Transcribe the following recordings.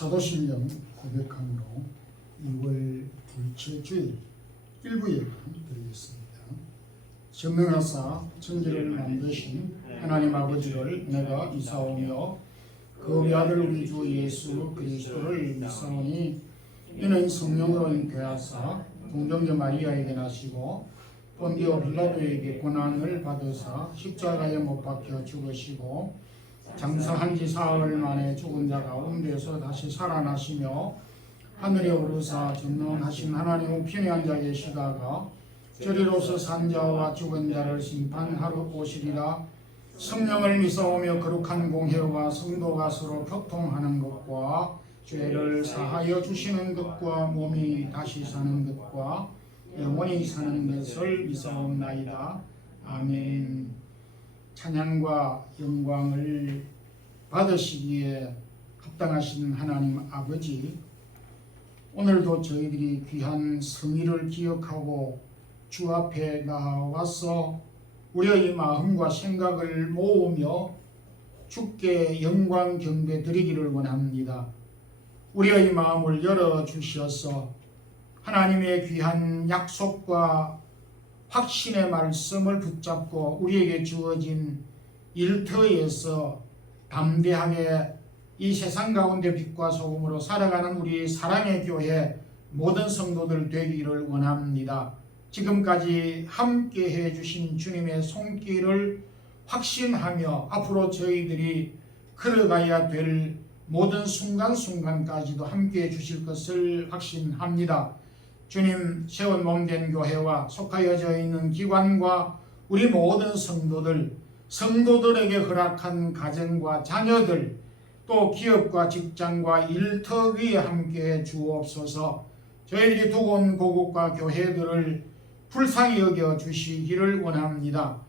사도신경 고백함으로 2월 둘째 주일 일부 예배 드리겠습니다. 전능하사 천지를 만드신 하나님 아버지를 내가 믿사오며 그 외아들 우리 주 예수 그리스도를 믿사오니 이는 성령으로 잉태하사 동정녀 마리아에게 나시고 본디오 빌라도에게 고난을 받으사 십자가에 못 박혀 죽으시고 장사한 지 사흘 만에 죽은 자 가운데서 다시 살아나시며 하늘에 오르사 전능하신 하나님 우편에 앉아 계시다가 저리로서 산 자와 죽은 자를 심판하러 오시리라. 성령을 믿사오며 거룩한 공회와 성도가 서로 교통하는 것과 죄를 사하여 주시는 것과 몸이 다시 사는 것과 영원히 사는 것을 믿사옵나이다. 아멘. 찬양과 영광을 받으시기에 합당하신 하나님 아버지, 오늘도 저희들이 귀한 성의를 기억하고 주 앞에 나와서 우리의 마음과 생각을 모으며 주께 영광 경배 드리기를 원합니다. 우리의 마음을 열어주셔서 하나님의 귀한 약속과 확신의 말씀을 붙잡고 우리에게 주어진 일터에서 담대하게 이 세상 가운데 빛과 소금으로 살아가는 우리 사랑의 교회 모든 성도들 되기를 원합니다. 지금까지 함께 해주신 주님의 손길을 확신하며 앞으로 저희들이 걸어가야 될 모든 순간순간까지도 함께 해주실 것을 확신합니다. 주님, 세운 몸된 교회와 속하여져 있는 기관과 우리 모든 성도들에게 허락한 가정과 자녀들, 또 기업과 직장과 일터 위에 함께해 주옵소서. 저희들이 두고 온 고국과 교회들을 불쌍히 여겨 주시기를 원합니다.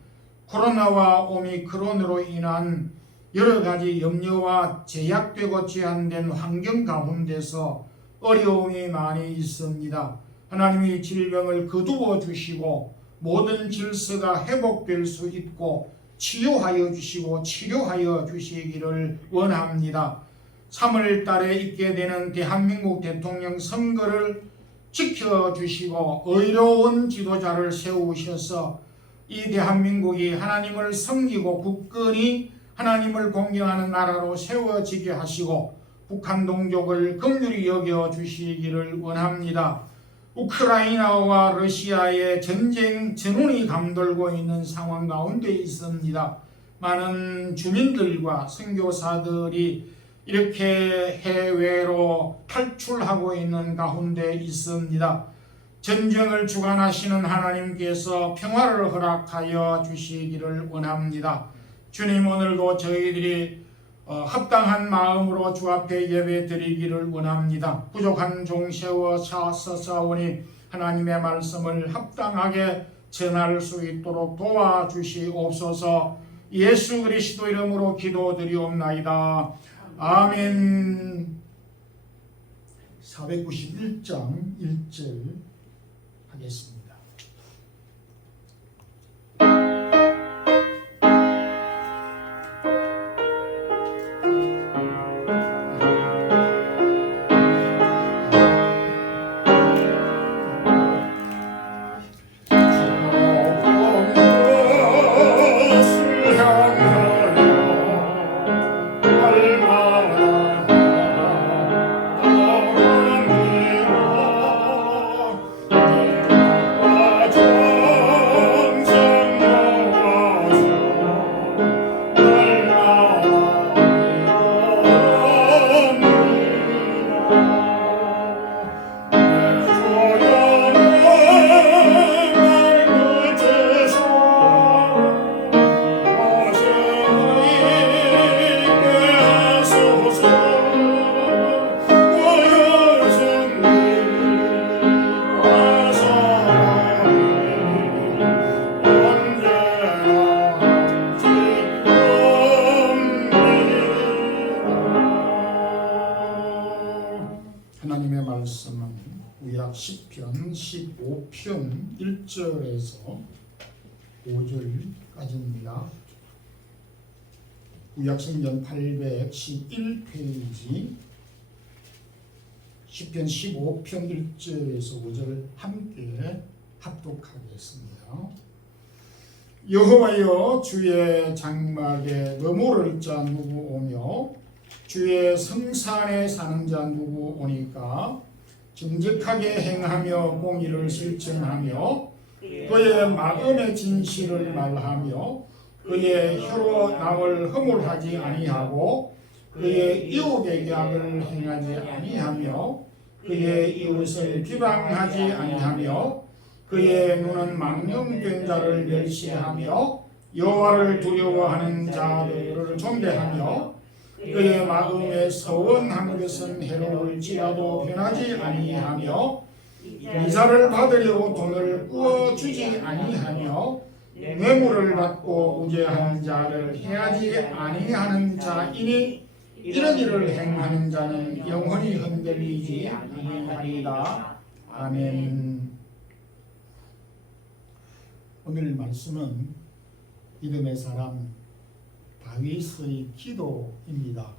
코로나와 오미크론으로 인한 여러 가지 염려와 제약되고 제한된 환경 가운데서 어려움이 많이 있습니다. 하나님이 질병을 거두어 주시고 모든 질서가 회복될 수 있고 치유하여 주시고 치료하여 주시기를 원합니다. 3월 달에 있게 되는 대한민국 대통령 선거를 지켜주시고 의로운 지도자를 세우셔서 이 대한민국이 하나님을 섬기고 굳건히 하나님을 공경하는 나라로 세워지게 하시고 북한 동족을 긍휼히 여겨주시기를 원합니다. 우크라이나와 러시아의 전쟁 전운이 감돌고 있는 상황 가운데 있습니다. 많은 주민들과 선교사들이 이렇게 해외로 탈출하고 있는 가운데 있습니다. 전쟁을 주관하시는 하나님께서 평화를 허락하여 주시기를 원합니다. 주님, 오늘도 저희들이 합당한 마음으로 주 앞에 예배 드리기를 원합니다. 부족한 종 세워 사사오니 하나님의 말씀을 합당하게 전할 수 있도록 도와주시옵소서. 예수 그리스도 이름으로 기도드리옵나이다. 아멘. 491장 1절 하겠습니다. 하나님의 말씀은 구약 시편 15편 1절에서 5절까지입니다. 구약성경 811페이지 시편 15편 1절에서 5절 함께 합독하겠습니다. 여호와여, 주의 장막에 머무를 자 누구 오며 주의 성산에 사는 자 누구 오니까? 정직하게 행하며 공의를 실천하며 그의 마음의 진실을 말하며 그의 혀로 남을 허물하지 아니하고 그의 이웃의 계약을 행하지 아니하며 그의 이웃을 비방하지 아니하며 그의 눈은 망령된 자를 멸시하며 여호와를 두려워하는 자들을 존대하며 그의 마음에 서원한 것은 해로울지라도 변하지 아니하며 이자를 받으려고 돈을 꾸어주지 아니하며 뇌물을 받고 우죄하는 자를 해하지 아니하는 자이니 이런 일을 행하는 자는 영원히 흔들리지 아니하리이다. 아멘. 오늘 말씀은 믿음의 사람 다윗의 기도입니다.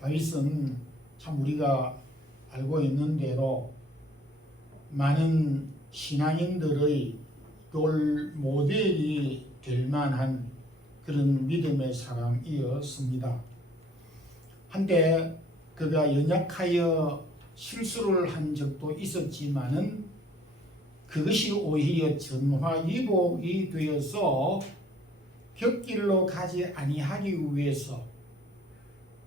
다윗은 참 우리가 알고 있는 대로 많은 신앙인들의 롤 모델이 될 만한 그런 믿음의 사람이었습니다. 한때 그가 연약하여 실수를 한 적도 있었지만은 그것이 오히려 전화위복이 되어서 곁길로 가지 아니하기 위해서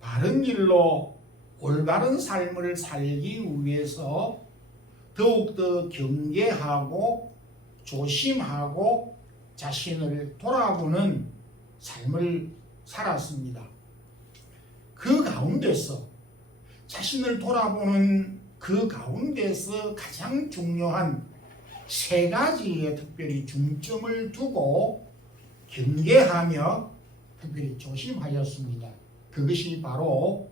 바른 길로 올바른 삶을 살기 위해서 더욱더 경계하고 조심하고 자신을 돌아보는 삶을 살았습니다. 그 가운데서 자신을 돌아보는 그 가운데서 가장 중요한 세 가지에 특별히 중점을 두고 경계하며 특별히 조심하였습니다. 그것이 바로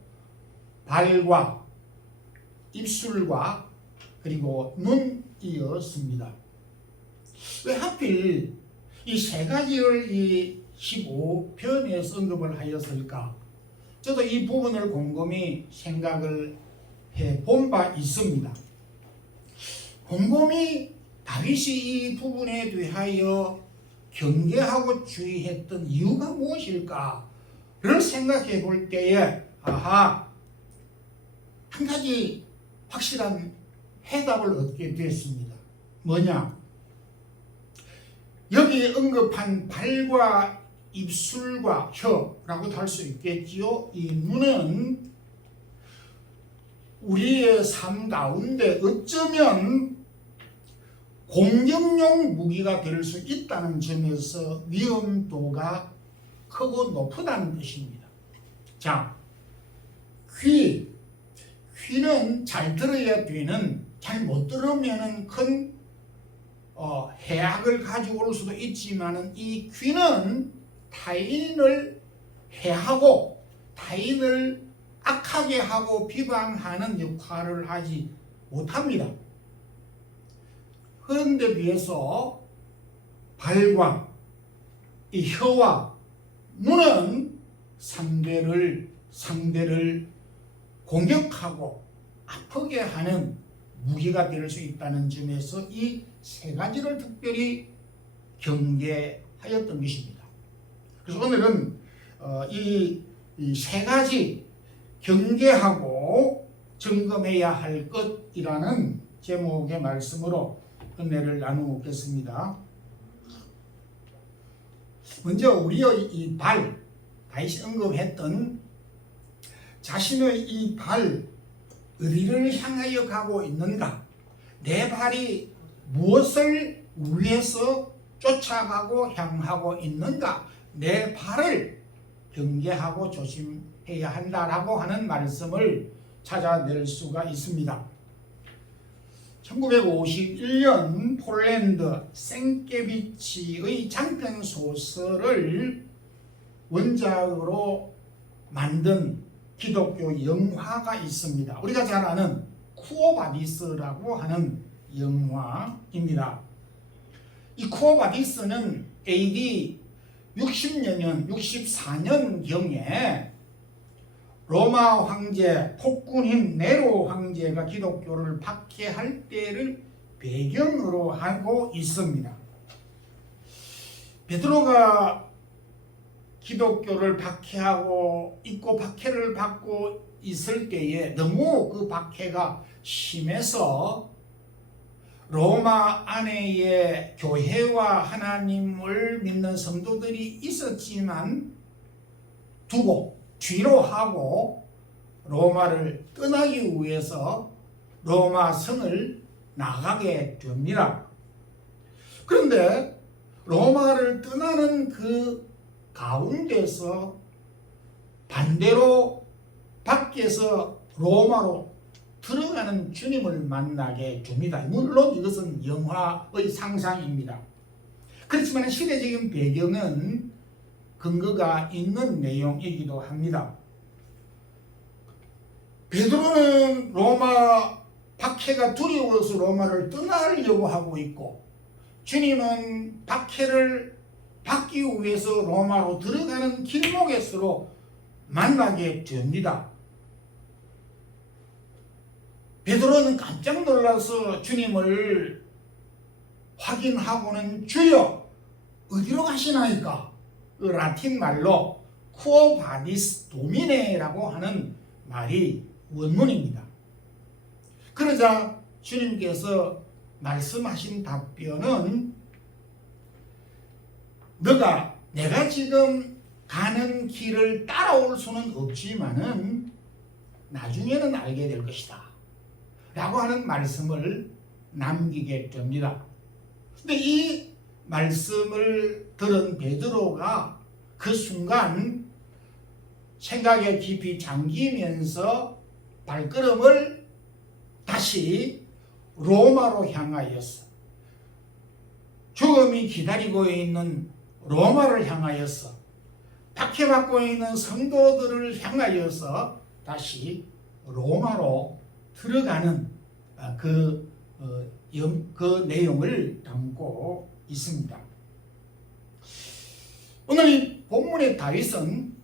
발과 입술과 그리고 눈이었습니다. 왜 하필 이 세 가지를 이 15편에서 언급을 하였을까? 저도 이 부분을 곰곰이 생각을 해본 바 있습니다. 곰곰이 다윗이 이 부분에 대하여 경계하고 주의했던 이유가 무엇일까를 생각해 볼 때에 한 가지 확실한 해답을 얻게 됐습니다. 뭐냐? 여기 언급한 발과 입술과 혀라고도 할 수 있겠지요. 이 눈은 우리의 삶 가운데 어쩌면 공격용 무기가 될 수 있다는 점에서 위험도가 크고 높다는 뜻입니다. 자, 귀는 잘 들어야 되는, 잘 못 들으면 큰 해악을 가지고 올 수도 있지만 이 귀는 타인을 해하고 타인을 악하게 하고 비방하는 역할을 하지 못합니다. 그런데 비해서 발과 이 혀와 눈은 상대를 공격하고 아프게 하는 무기가 될 수 있다는 점에서 이 세 가지를 특별히 경계하였던 것입니다. 그래서 오늘은 이 세 가지 경계하고 점검해야 할 것이라는 제목의 말씀으로 은혜를 나누겠습니다. 먼저 우리의 이 발, 다시 언급했던 자신의 이 발, 어디를 향하여 가고 있는가? 내 발이 무엇을 위해서 쫓아가고 향하고 있는가? 내 발을 경계하고 조심해야 한다라고 하는 말씀을 찾아낼 수가 있습니다. 1951년 폴란드 생케비치의 장편 소설을 원작으로 만든 기독교 영화가 있습니다. 우리가 잘 아는 쿠오바디스라고 하는 영화입니다. 이 쿠오바디스는 AD 60년, 64년경에 로마 황제 폭군인 네로 황제가 기독교를 박해할 때를 배경으로 하고 있습니다. 베드로가 기독교를 박해하고 있고 박해를 받고 있을 때에 너무 그 박해가 심해서 로마 안에의 교회와 하나님을 믿는 성도들이 있었지만 두고 뒤로 하고 로마를 떠나기 위해서 로마 성을 나가게 됩니다. 그런데 로마를 떠나는 그 가운데서 반대로 밖에서 로마로 들어가는 주님을 만나게 됩니다. 물론 이것은 영화의 상상입니다. 그렇지만 시대적인 배경은 근거가 있는 내용이기도 합니다. 베드로는 로마 박해가 두려워서 로마를 떠나려고 하고 있고, 주님은 박해를 받기 위해서 로마로 들어가는 길목에서로 만나게 됩니다. 베드로는 깜짝 놀라서 주님을 확인하고는 주여 어디로 가시나이까? 그 라틴 말로 쿠오 바디스 도미네라고 하는 말이 원문입니다. 그러자 주님께서 말씀하신 답변은 내가 지금 가는 길을 따라올 수는 없지만은 나중에는 알게 될 것이다 라고 하는 말씀을 남기게 됩니다. 근데 이 말씀을 들은 베드로가 그 순간 생각에 깊이 잠기면서 발걸음을 다시 로마로 향하였어. 죽음이 기다리고 있는 로마를 향하여서, 박해받고 있는 성도들을 향하여서 다시 로마로 들어가는 그 내용을 담고 있습니다. 오늘 이 본문의 다윗은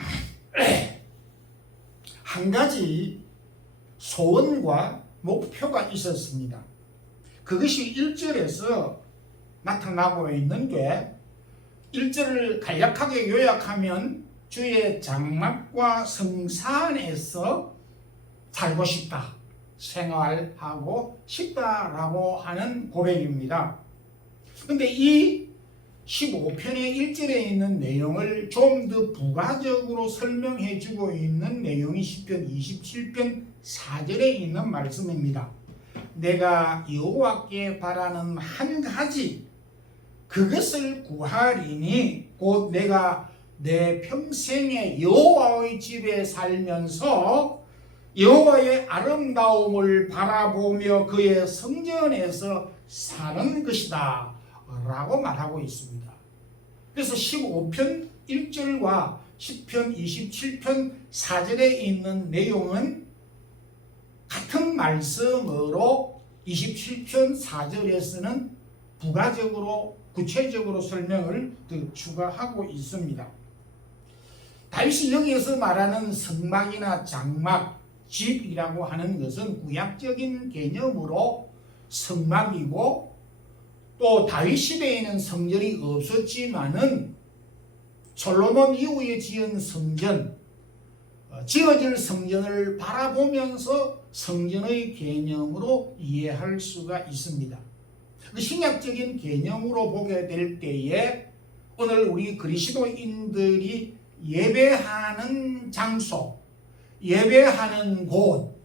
한 가지 소원과 목표가 있었습니다. 그것이 1절에서 나타나고 있는데, 1절을 간략하게 요약하면 주의 장막과 성산에서 살고 싶다, 생활하고 싶다라고 하는 고백입니다. 그런데 이 15편의 1절에 있는 내용을 좀 더 부가적으로 설명해 주고 있는 내용이 시편 27편 4절에 있는 말씀입니다. 내가 여호와께 바라는 한 가지, 그것을 구하리니 곧 내가 내 평생에 여호와의 집에 살면서 여호와의 아름다움을 바라보며 그의 성전에서 사는 것이다 라고 말하고 있습니다. 그래서 15편 1절과 10편 27편 4절에 있는 내용은 같은 말씀으로 27편 4절에서는 부가적으로 구체적으로 설명을 더 추가하고 있습니다. 다윗이 여기에서 말하는 성막이나 장막, 집이라고 하는 것은 구약적인 개념으로 성막이고, 또 다윗 시대에는 성전이 없었지만은 솔로몬 이후에 지은 성전, 지어질 성전을 바라보면서 성전의 개념으로 이해할 수가 있습니다. 그 신약적인 개념으로 보게 될 때에 오늘 우리 그리스도인들이 예배하는 장소, 예배하는 곳,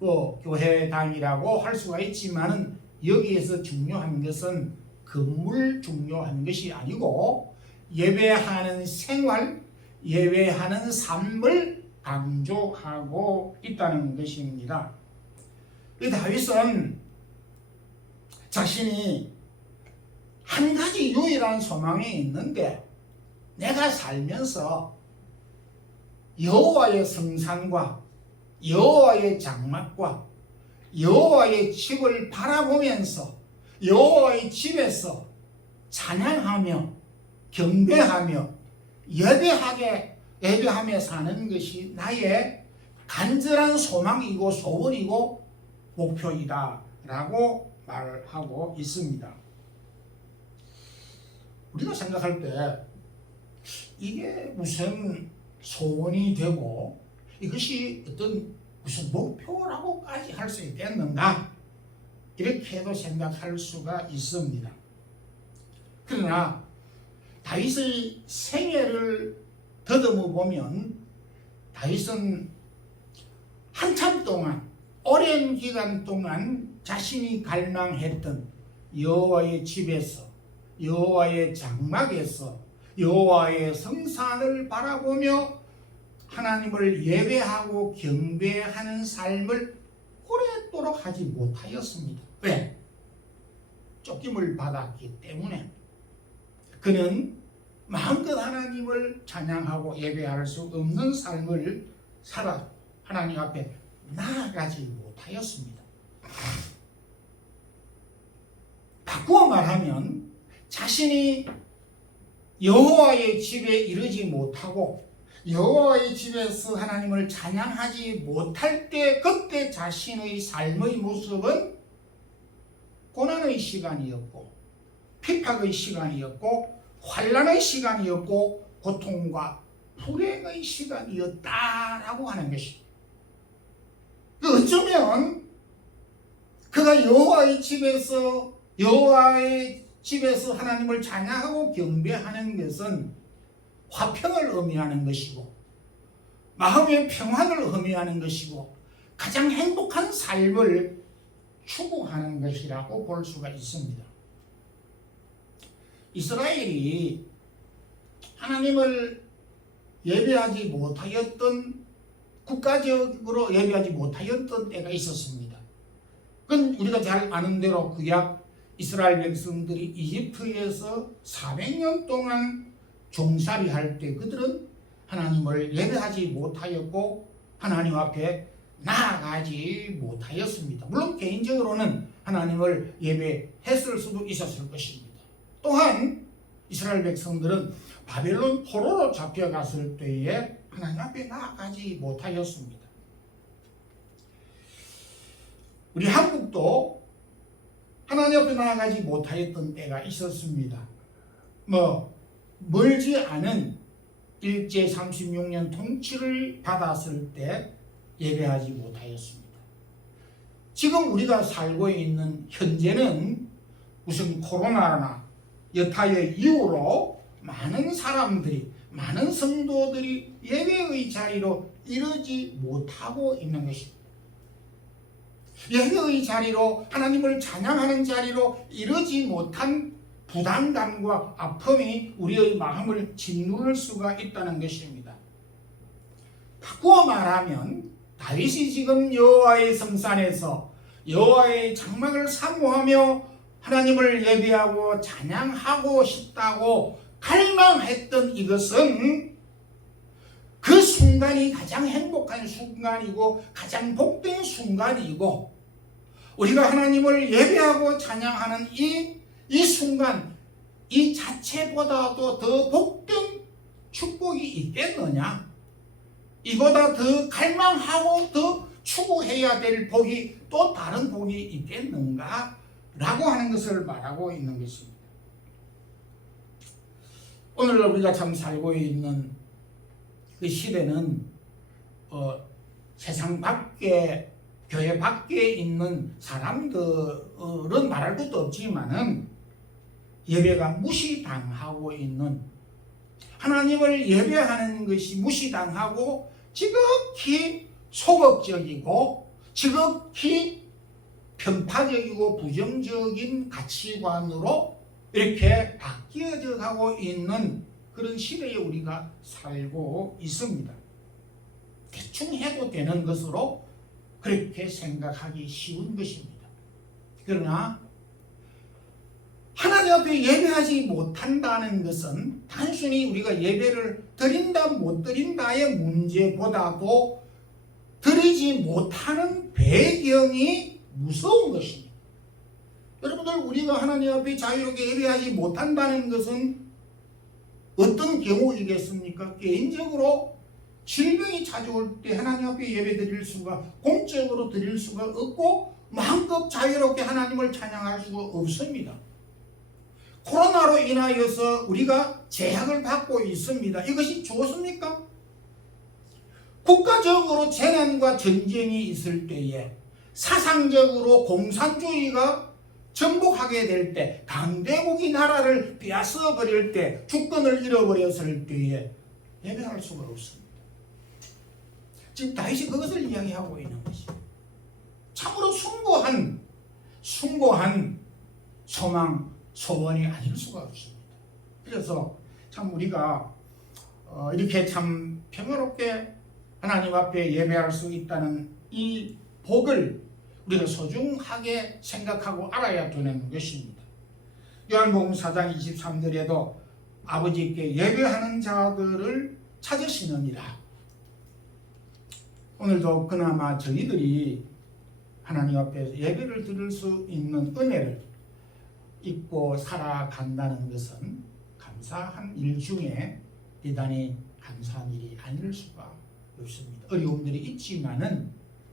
교회당이라고 할 수가 있지만 여기에서 중요한 것은 건물 중요한 것이 아니고 예배하는 생활, 예배하는 삶을 강조하고 있다는 것입니다. 다윗은 자신이 한 가지 유일한 소망이 있는데, 내가 살면서 여호와의 성산과 여호와의 장막과 여호와의 집을 바라보면서 여호와의 집에서 찬양하며 경배하며 예배하며 사는 것이 나의 간절한 소망이고 소원이고 목표이다 라고 말하고 있습니다. 우리가 생각할 때 이게 무슨 소원이 되고 이것이 어떤 무슨 목표라고까지 할 수 있겠는가, 이렇게도 생각할 수가 있습니다. 그러나 다윗의 생애를 더듬어 보면 다윗은 한참 동안, 오랜 기간 동안 자신이 갈망했던 여호와의 집에서, 여호와의 장막에서 여호와의 성산을 바라보며 하나님을 예배하고 경배하는 삶을 오랫도록 하지 못하였습니다. 왜? 쫓김을 받았기 때문에. 그는 마음껏 하나님을 찬양하고 예배할 수 없는 삶을 살아 하나님 앞에 나아가지 못하였습니다. 바꾸어 말하면 자신이 여호와의 집에 이르지 못하고 여호와의 집에서 하나님을 찬양하지 못할 때, 그때 자신의 삶의 모습은 고난의 시간이었고 핍박의 시간이었고 환난의 시간이었고 고통과 불행의 시간이었다라고 하는 것입니다. 어쩌면 그가 여호와의 집에서 하나님을 찬양하고 경배하는 것은 화평을 의미하는 것이고 마음의 평안을 의미하는 것이고 가장 행복한 삶을 추구하는 것이라고 볼 수가 있습니다. 이스라엘이 하나님을 예배하지 못하였던, 국가적으로 예배하지 못하였던 때가 있었습니다. 그건 우리가 잘 아는 대로 구약 이스라엘 백성들이 이집트에서 400년 동안 종살이 할 때 그들은 하나님을 예배하지 못하였고 하나님 앞에 나아가지 못하였습니다. 물론 개인적으로는 하나님을 예배했을 수도 있었을 것입니다. 또한 이스라엘 백성들은 바벨론 포로로 잡혀갔을 때에 하나님 앞에 나아가지 못하였습니다. 우리 한국도 하나님 앞에 나아가지 못하였던 때가 있었습니다. 멀지 않은 일제 36년 통치를 받았을 때 예배하지 못하였습니다. 지금 우리가 살고 있는 현재는 무슨 코로나나 여타의 이유로 많은 사람들이, 많은 성도들이 예배의 자리로 이르지 못하고 있는 것입니다. 예배의 자리로, 하나님을 찬양하는 자리로 이르지 못한 부담감과 아픔이 우리의 마음을 짓누를 수가 있다는 것입니다. 바꾸어 말하면 다윗이 지금 여호와의 성산에서 여호와의 장막을 사모하며 하나님을 예배하고 찬양하고 싶다고 갈망했던 이것은 그 순간이 가장 행복한 순간이고 가장 복된 순간이고, 우리가 하나님을 예배하고 찬양하는 이 순간, 이 자체보다도 더 복된 축복이 있겠느냐? 이보다 더 갈망하고 더 추구해야 될 복이, 또 다른 복이 있겠는가? 라고 하는 것을 말하고 있는 것입니다. 오늘 우리가 참 살고 있는 그 시대는 세상 밖에, 교회 밖에 있는 사람들은 말할 것도 없지만은 예배가 무시당하고 있는, 하나님을 예배하는 것이 무시당하고 지극히 소극적이고 지극히 편파적이고 부정적인 가치관으로 이렇게 바뀌어져 가고 있는 그런 시대에 우리가 살고 있습니다. 대충 해도 되는 것으로 그렇게 생각하기 쉬운 것입니다. 그러나 하나님 앞에 예배하지 못한다는 것은 단순히 우리가 예배를 드린다 못 드린다의 문제보다도 드리지 못하는 배경이 무서운 것입니다. 여러분들, 우리가 하나님 앞에 자유롭게 예배하지 못한다는 것은 어떤 경우이겠습니까? 개인적으로 질병이 찾아올 때 하나님 앞에 예배 드릴 수가, 공적으로 드릴 수가 없고 마음껏 자유롭게 하나님을 찬양할 수가 없습니다. 코로나로 인하여서 우리가 제약을 받고 있습니다. 이것이 좋습니까? 국가적으로 재난과 전쟁이 있을 때에, 사상적으로 공산주의가 정복하게 될 때, 강대국이 나라를 빼앗아 버릴 때, 주권을 잃어버렸을 때에 예배할 수가 없습니다. 지금 다윗이 그것을 이야기하고 있는 것이죠. 참으로 숭고한 소망, 소원이 아닐 수가 없습니다. 그래서 참 우리가 이렇게 참 평화롭게 하나님 앞에 예배할 수 있다는 이 복을 우리가 소중하게 생각하고 알아야 되는 것입니다. 요한복음 4장 23절에도 아버지께 예배하는 자들을 찾으시느니라. 오늘도 그나마 저희들이 하나님 앞에 예배를 드릴 수 있는 은혜를 잊고 살아간다는 것은 감사한 일 중에 대단히 감사한 일이 아닐 수가 없습니다. 어려움들이 있지만은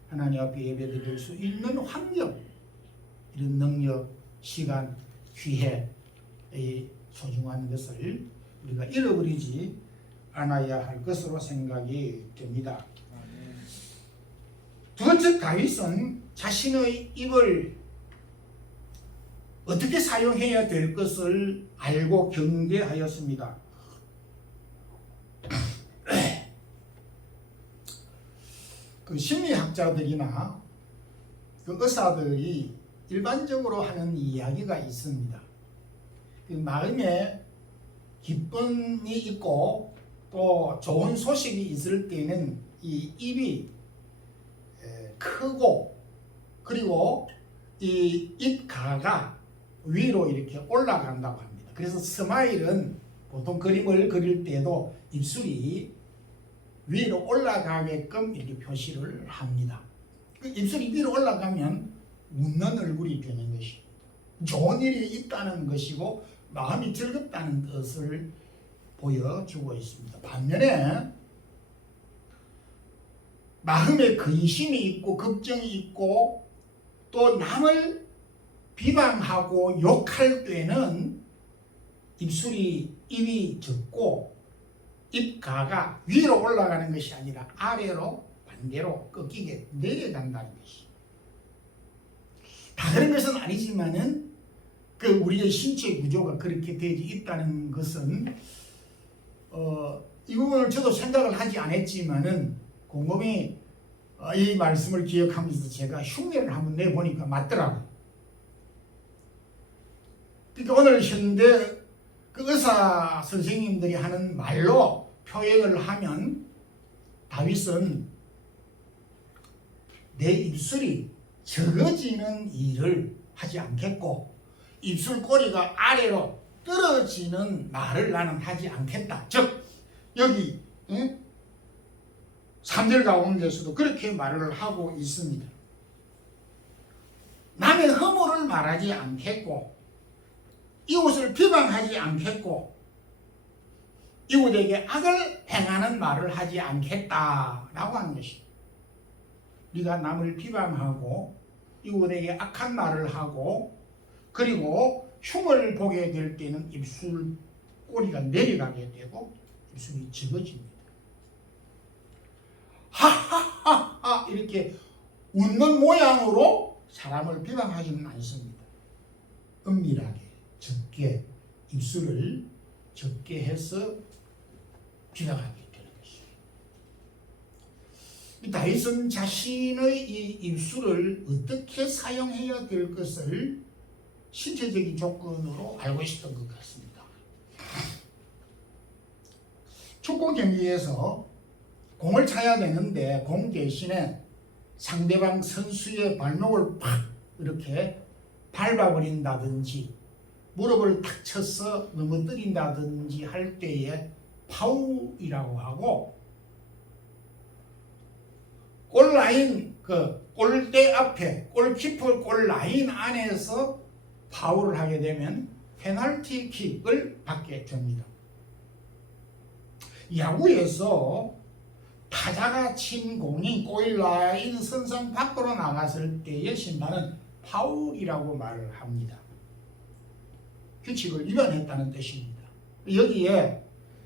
하나님 앞에 예배 드릴 수 있는 환경, 이런 능력, 시간, 기회의 소중한 것을 우리가 잃어버리지 않아야 할 것으로 생각이 됩니다. 두 번째, 다윗은 자신의 입을 어떻게 사용해야 될 것을 알고 경계하였습니다. 그 심리학자들이나 그 의사들이 일반적으로 하는 이야기가 있습니다. 그 마음에 기쁨이 있고 또 좋은 소식이 있을 때는 이 입이 크고, 그리고 이 입가가 위로 이렇게 올라간다고 합니다. 그래서 스마일은 보통 그림을 그릴 때도 입술이 위로 올라가게끔 이렇게 표시를 합니다. 그 입술이 위로 올라가면 웃는 얼굴이 되는 것입니다. 좋은 일이 있다는 것이고 마음이 즐겁다는 뜻을 보여주고 있습니다. 반면에 마음에 근심이 있고 걱정이 있고 또 남을 비방하고 욕할 때는 입이 적고 입가가 위로 올라가는 것이 아니라 아래로 반대로 꺾이게 내려간다는 것이. 다른 것은 아니지만은 그 우리의 신체 구조가 그렇게 되어 있다는 것은 이 부분을 저도 생각을 하지 않았지만은 곰곰이 이 말씀을 기억하면서 제가 흉내를 한번 내보니까 맞더라고요. 그러니까 오늘 현대 그 의사 선생님들이 하는 말로 표현을 하면 다윗은 내 입술이 적어지는 일을 하지 않겠고 입술꼬리가 아래로 떨어지는 말을 나는 하지 않겠다. 즉 여기 3절 가운데서도 그렇게 말을 하고 있습니다. 남의 허물을 말하지 않겠고 이웃을 비방하지 않겠고 이웃에게 악을 행하는 말을 하지 않겠다라고 하는 것입니다. 네가 남을 비방하고 이웃에게 악한 말을 하고 그리고 흉을 보게 될 때는 입술 꼬리가 내려가게 되고 입술이 적어집니다. 하하하하 이렇게 웃는 모양으로 사람을 비방하지는 않습니다. 은밀하게 적게 입술을 적게 해서 비방하게 되는 것입니다. 다윗은 자신의 이 입술을 어떻게 사용해야 될 것을 신체적인 조건으로 알고 있었던 것 같습니다. 축구 경기에서 공을 차야 되는데 공 대신에 상대방 선수의 발목을 팍 이렇게 밟아버린다든지 무릎을 탁 쳐서 넘어뜨린다든지 할 때에 파울이라고 하고 골라인 그 골대 앞에 골키퍼 골라인 안에서 파울을 하게 되면 페널티킥을 받게 됩니다. 야구에서 타자가 친 공이 골라인 선상 밖으로 나갔을 때의 심판은 파울이라고 말을 합니다. 규칙을 위반했다는 뜻입니다. 여기에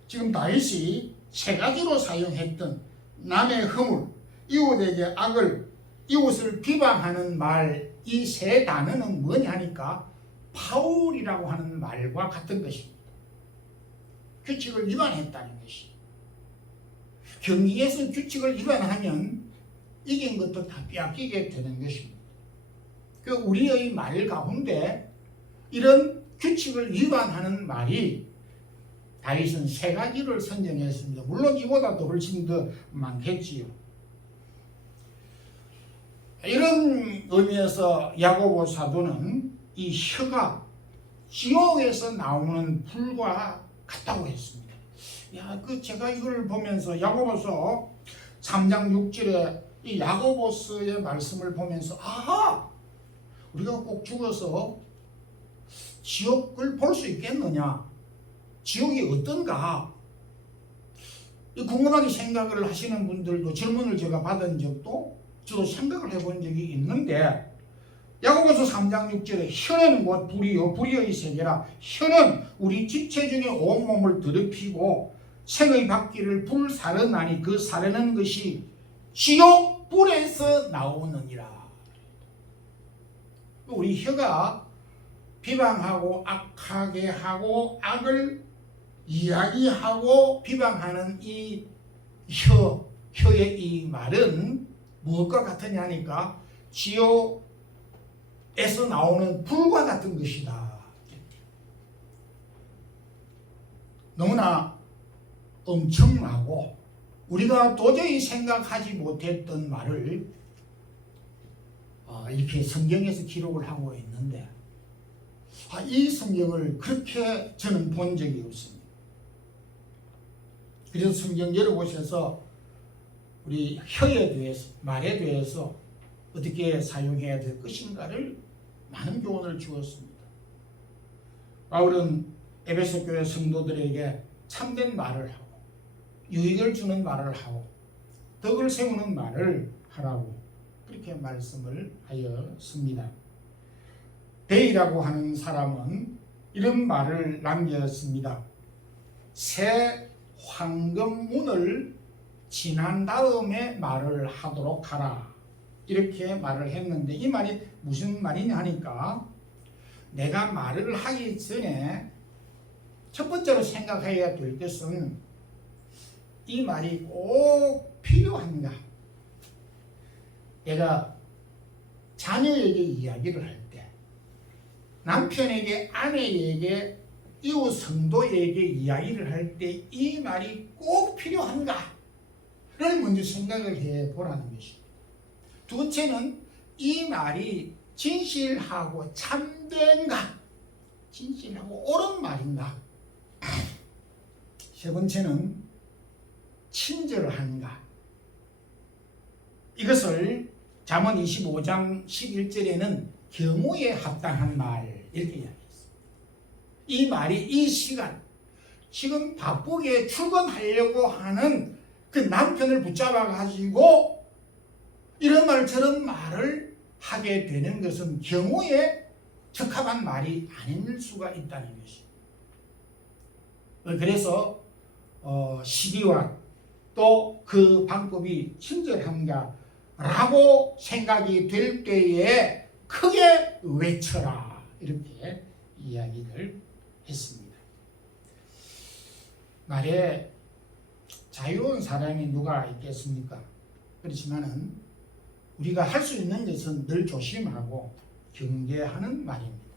지금 다윗이 세 가지로 사용했던 남의 허물, 이웃에게 악을, 이웃을 비방하는 말, 이 세 단어는 뭐냐 하니까 파울이라고 하는 말과 같은 것입니다. 규칙을 위반했다는 것이. 경기에서 규칙을 위반하면 이긴 것도 다 빼앗기게 되는 것입니다. 그 우리의 말 가운데 이런 규칙을 위반하는 말이 다윗은 세 가지를 선정했습니다. 물론 이보다도 훨씬 더 많겠지요. 이런 의미에서 야고보 사도는 이 혀가 지옥에서 나오는 불과 같다고 했습니다. 제가 이걸 보면서 야고보서 3장 6절에 이 야고보서의 말씀을 보면서 우리가 꼭 죽어서 지옥을 볼 수 있겠느냐? 지옥이 어떤가? 궁금하게 생각을 하시는 분들도 질문을 제가 받은 적도 저도 생각을 해본 적이 있는데 야고보서 3장 6절에 혀는 곧 불이요 불의의 세계라. 혀는 우리 지체 중에 온몸을 더럽히고 생의 밖기를 불 사르나니 그 사르는 것이 지옥 불에서 나오느니라. 우리 혀가 비방하고 악하게 하고 악을 이야기하고 비방하는 이 혀의 이 말은 무엇과 같으냐니까 지옥에서 나오는 불과 같은 것이다. 너무나 엄청나고 우리가 도저히 생각하지 못했던 말을 이렇게 성경에서 기록을 하고 있는데 이 성경을 그렇게 저는 본 적이 없습니다. 그래서 성경 열어보셔서 우리 혀에 대해서 말에 대해서 어떻게 사용해야 될 것인가를 많은 교훈을 주었습니다. 바울은 에베소 교회 성도들에게 참된 말을 하고 유익을 주는 말을 하고 덕을 세우는 말을 하라고 그렇게 말씀을 하였습니다. 데이라고 하는 사람은 이런 말을 남겼습니다. 새 황금문을 지난 다음에 말을 하도록 하라. 이렇게 말을 했는데 이 말이 무슨 말이냐 하니까 내가 말을 하기 전에 첫 번째로 생각해야 될 것은 이 말이 꼭 필요한가? 내가 자녀에게 이야기를 할 때, 남편에게, 아내에게, 이웃 성도에게 이야기를 할 때 이 말이 꼭 필요한가를 먼저 생각을 해보라는 것입니다. 두 번째는 이 말이 진실하고 참된가? 진실하고 옳은 말인가? 세 번째는 친절한가? 이것을 잠언 25장 11절에는 경우에 합당한 말 이렇게 이야기했습니다. 이 말이 이 시간 지금 바쁘게 출근하려고 하는 그 남편을 붙잡아 가지고 이런 말 저런 말을 하게 되는 것은 경우에 적합한 말이 아닐 수가 있다는 것입니다. 그래서 시기와 또 그 방법이 친절한가 라고 생각이 될 때에 크게 외쳐라 이렇게 이야기를 했습니다. 말에 자유로운 사람이 누가 있겠습니까? 그렇지만은 우리가 할 수 있는 것은 늘 조심하고 경계하는 말입니다.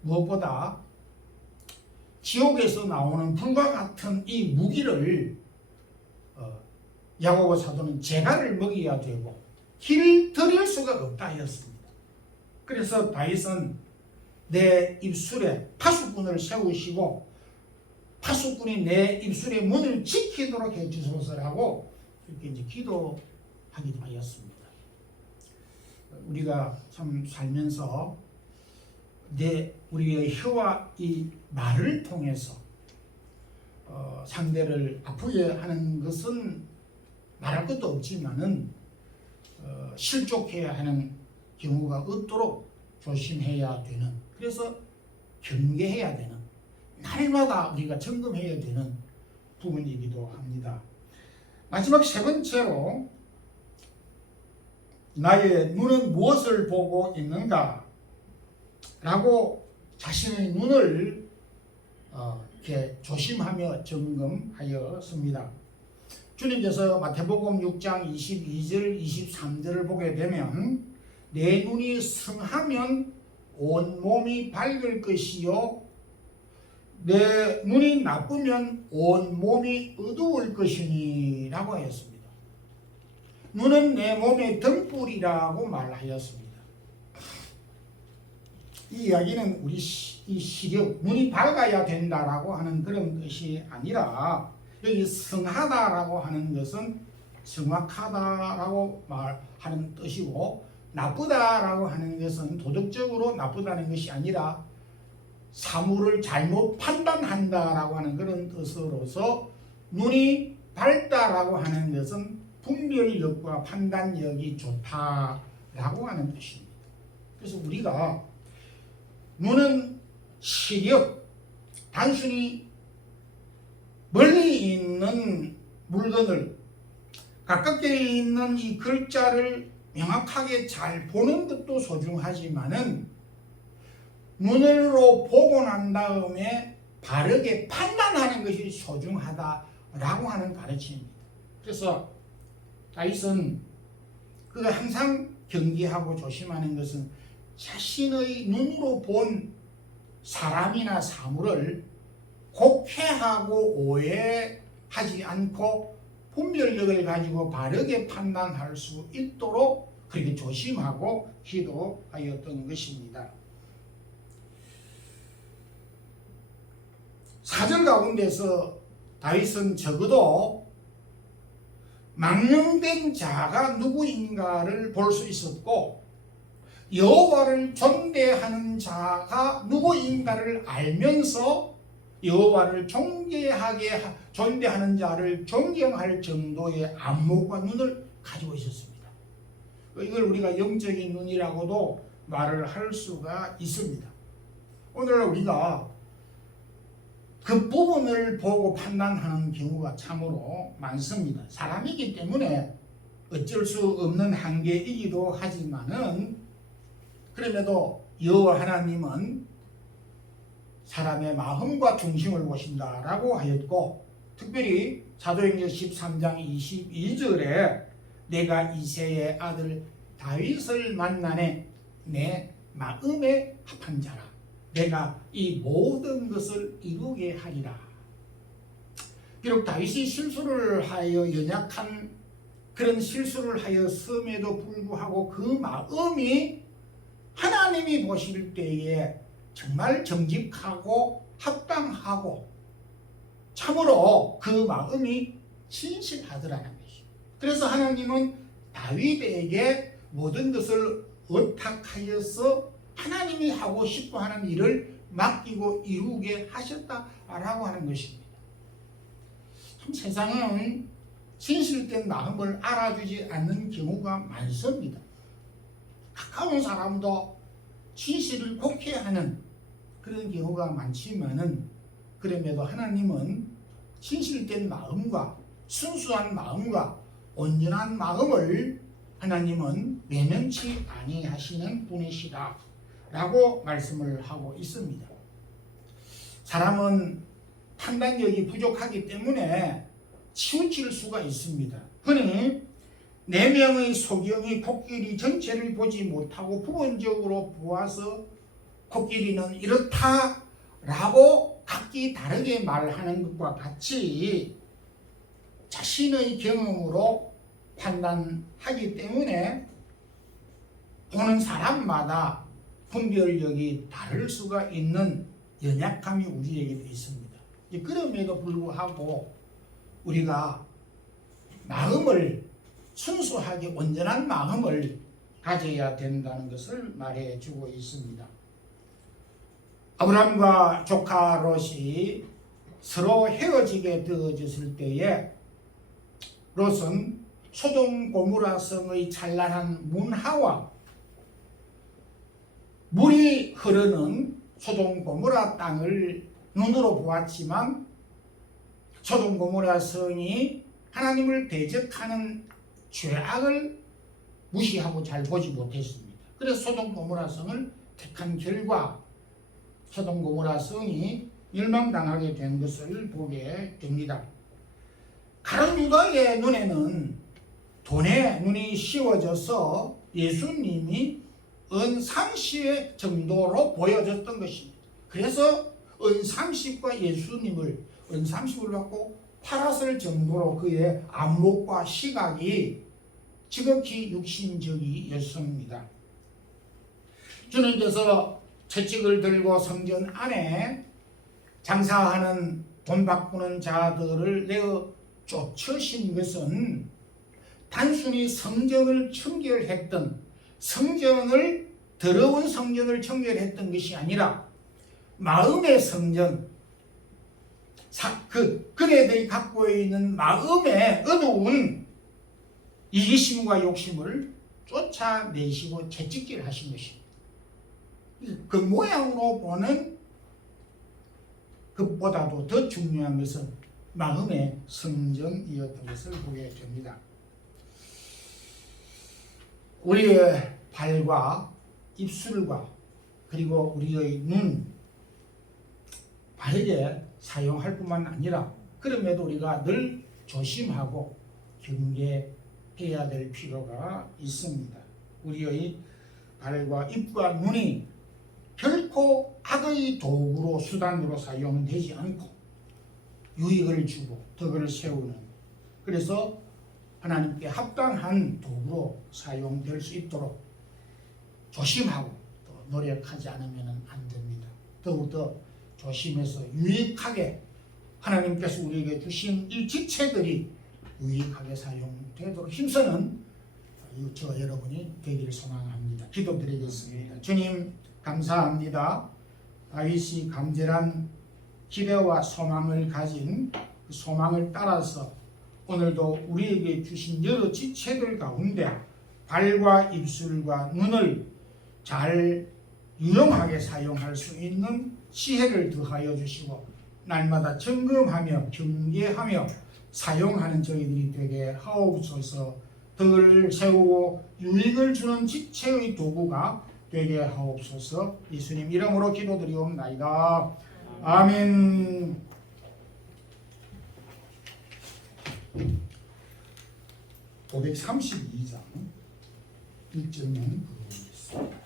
무엇보다 지옥에서 나오는 불과 같은 이 무기를 야고보 사도는 재갈을 먹여야 되고 길들일 수가 없다 하였습니다. 그래서 다윗은 내 입술에 파수꾼을 세우시고 파수꾼이 내 입술의 문을 지키도록 해주소서라고 이렇게 이제 기도하기도 하였습니다. 우리가 참 살면서 우리의 혀와 이 말을 통해서 상대를 아프게 하는 것은 말할 것도 없지만은 실족해야 하는 경우가 없도록 조심해야 되는, 그래서 경계해야 되는, 날마다 우리가 점검해야 되는 부분이기도 합니다. 마지막 세 번째로 나의 눈은 무엇을 보고 있는가 라고 자신의 눈을 이렇게 조심하며 점검하였습니다. 주님께서 마태복음 6장 22절 23절을 보게 되면 내 눈이 성하면 온몸이 밝을 것이요 내 눈이 나쁘면 온몸이 어두울 것이니 라고 하였습니다. 눈은 내 몸의 등불이라고 말하였습니다. 이 이야기는 우리 이 시력, 눈이 밝아야 된다라고 하는 그런 것이 아니라 여기 성하다라고 하는 것은 정확하다라고 말하는 뜻이고, 나쁘다라고 하는 것은 도덕적으로 나쁘다는 것이 아니라 사물을 잘못 판단한다라고 하는 그런 뜻으로서, 눈이 밝다라고 하는 것은 분별력과 판단력이 좋다라고 하는 뜻입니다. 그래서 우리가 눈은 시력, 단순히 멀리 있는 물건을, 가깝게 있는 이 글자를 명확하게 잘 보는 것도 소중하지만은 눈으로 보고 난 다음에 바르게 판단하는 것이 소중하다라고 하는 가르침입니다. 그래서 다윗은 그가 항상 경계하고 조심하는 것은 자신의 눈으로 본 사람이나 사물을 곡해하고 오해하지 않고 분별력을 가지고 바르게 판단할 수 있도록 그렇게 조심하고 기도하였던 것입니다. 4절 가운데서 다윗은 적어도 망령된 자가 누구인가를 볼 수 있었고, 여호와를 존대하는 자가 누구인가를 알면서 여호와를 존대하는 자를 존경할 정도의 안목과 눈을 가지고 있었습니다. 이걸 우리가 영적인 눈이라고도 말을 할 수가 있습니다. 오늘날 우리가 그 부분을 보고 판단하는 경우가 참으로 많습니다. 사람이기 때문에 어쩔 수 없는 한계이기도 하지만은, 그럼에도 여호와 하나님은 사람의 마음과 중심을 보신다라고 하였고, 특별히 사도행전 13장 22절에 내가 이새의 아들 다윗을 만나네 내 마음에 합한 자라 내가 이 모든 것을 이루게 하리라. 비록 다윗이 실수를 하여 연약한 그런 실수를 하였음에도 불구하고 그 마음이 하나님이 보실 때에 정말 정직하고 합당하고 참으로 그 마음이 진실하더라는 것이죠. 그래서 하나님은 다윗에게 모든 것을 의탁하여서 하나님이 하고 싶어하는 일을 맡기고 이루게 하셨다라고 하는 것입니다. 참 세상은 진실된 마음을 알아주지 않는 경우가 많습니다. 가까운 사람도 진실을 곡해하는 그런 경우가 많지만은, 그럼에도 하나님은 진실된 마음과 순수한 마음과 온전한 마음을 하나님은 외면치 아니하시는 분이시다 라고 말씀을 하고 있습니다. 사람은 판단력이 부족하기 때문에 치우칠 수가 있습니다. 흔히 4명의 소경이 코끼리 전체를 보지 못하고 부분적으로 보아서 코끼리는 이렇다라고 각기 다르게 말하는 것과 같이 자신의 경험으로 판단하기 때문에 보는 사람마다 분별력이 다를 수가 있는 연약함이 우리에게도 있습니다. 그럼에도 불구하고 우리가 마음을 순수하게 온전한 마음을 가져야 된다는 것을 말해주고 있습니다. 아브라함과 조카 롯이 서로 헤어지게 되어졌을 때에 롯은 소돔 고모라 성의 찬란한 문화와 물이 흐르는 소돔 고모라 땅을 눈으로 보았지만 소돔 고모라 성이 하나님을 대적하는 죄악을 무시하고 잘 보지 못했습니다. 그래서 소돔 고모라 성을 택한 결과 소돔 고모라 성이 멸망당하게 된 것을 보게 됩니다. 가룟 유다의 눈에는 돈에 눈이 씌워져서 예수님이 은상시의 정도로 보여졌던 것입니다. 그래서 은상십과 예수님을 은상십을 받고 팔았을 정도로 그의 안목과 시각이 지극히 육신적이었습니다. 주님께서 채찍을 들고 성전 안에 장사하는 돈 바꾸는 자들을 내어 쫓으신 것은 단순히 성전을 청결했던 더러운 성전을 청결했던 것이 아니라 마음의 성전, 그네들이 갖고 있는 마음의 어두운 이기심과 욕심을 쫓아내시고 채찍질 하신 것입니다. 그 모양으로 보는 것보다도 더 중요한 것은 마음의 성전이었던 것을 보게 됩니다. 우리의 발과 입술과 그리고 우리의 눈 바르게 사용할 뿐만 아니라 그럼에도 우리가 늘 조심하고 경계해야 될 필요가 있습니다. 우리의 발과 입과 눈이 결코 악의 도구로 수단으로 사용되지 않고 유익을 주고 덕을 세우는, 그래서 하나님께 합당한 도구로 사용될 수 있도록 조심하고 또 노력하지 않으면 안 됩니다. 더욱더 조심해서 유익하게 하나님께서 우리에게 주신 이 지체들이 유익하게 사용되도록 힘쓰는 저와 여러분이 되기를 소망합니다. 기도드리겠습니다. 주님 감사합니다. 다윗이 간절한 기대와 소망을 가진 그 소망을 따라서 오늘도 우리에게 주신 여러 지체들 가운데 발과 입술과 눈을 잘 유용하게 사용할 수 있는 지혜를 더하여 주시고 날마다 점검하며 경계하며 사용하는 저희들이 되게 하옵소서. 덕을 세우고 유익을 주는 지체의 도구가 되게 하옵소서. 예수님 이름으로 기도드리옵나이다. 아멘. 532장 1절만 부르겠습니다.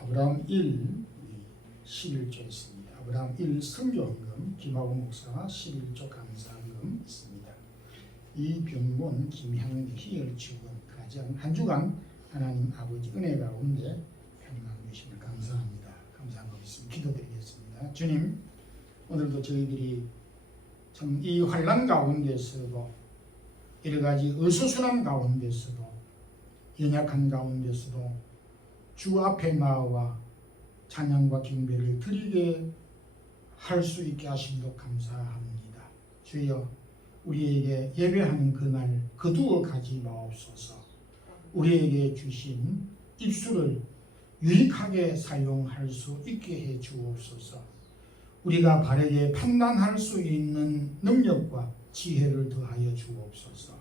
아브라함 1, 11조 있습니다. 아브라함 1 선교헌금 김하고 목사 11조 감사헌금 있습니다. 이병곤 김향대 희열 축원 가정 한 주간 하나님 아버지 은혜 가운데 평강 주시면 감사합니다. 감사한 것 있습니다. 기도드리겠습니다. 주님 오늘도 저희들이 참 이 환난 가운데서도 여러 가지 어수선함 가운데서도 연약한 가운데서도 주 앞에 나와 찬양과 경배를 드리게 할 수 있게 하심도 감사합니다. 주여, 우리에게 예배하는 그날 거두어 가지 마옵소서. 우리에게 주신 입술을 유익하게 사용할 수 있게 해 주옵소서. 우리가 바르게 판단할 수 있는 능력과 지혜를 더하여 주옵소서.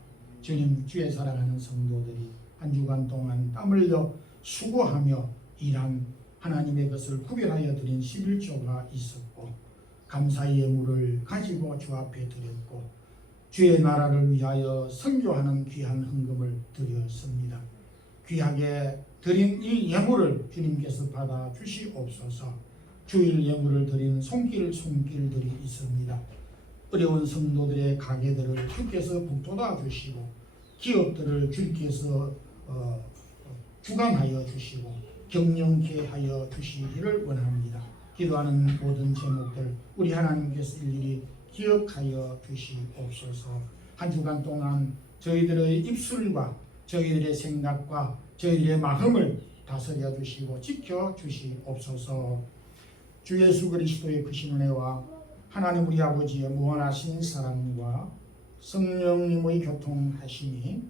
주님, 주의 사랑하는 성도들이 한 주간 동안 땀 흘려 수고하며 일한 하나님의 것을 구별하여 드린 11조가 있었고, 감사의 예물을 가지고 주 앞에 드렸고, 주의 나라를 위하여 선교하는 귀한 헌금을 드렸습니다. 귀하게 드린 이 예물을 주님께서 받아 주시옵소서. 주일 예물을 드린 손길들이 있습니다. 어려운 성도들의 가게들을 주께서 북돋아 주시고, 기업들을 주께서 주관하여 주시고 경영케 하여 주시기를 원합니다. 기도하는 모든 제목들 우리 하나님께서 일일이 기억하여 주시옵소서. 한 주간 동안 저희들의 입술과 저희들의 생각과 저희들의 마음을 다스려 주시고 지켜 주시옵소서. 주 예수 그리스도의 크신 은혜와 하나님 우리 아버지의 무한하신 사랑과 성령님의 교통하심이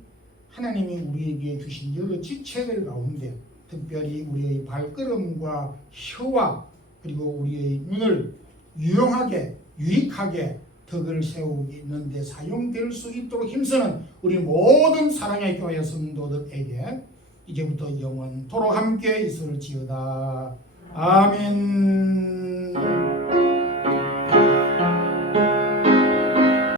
하나님이 우리에게 주신 여러 지체들 가운데 특별히 우리의 발걸음과 혀와 그리고 우리의 눈을 유용하게 유익하게 덕을 세우는 데 사용될 수 있도록 힘쓰는 우리 모든 사랑의 교회 성도들에게 이제부터 영원토록 함께 있을지어다. 아멘.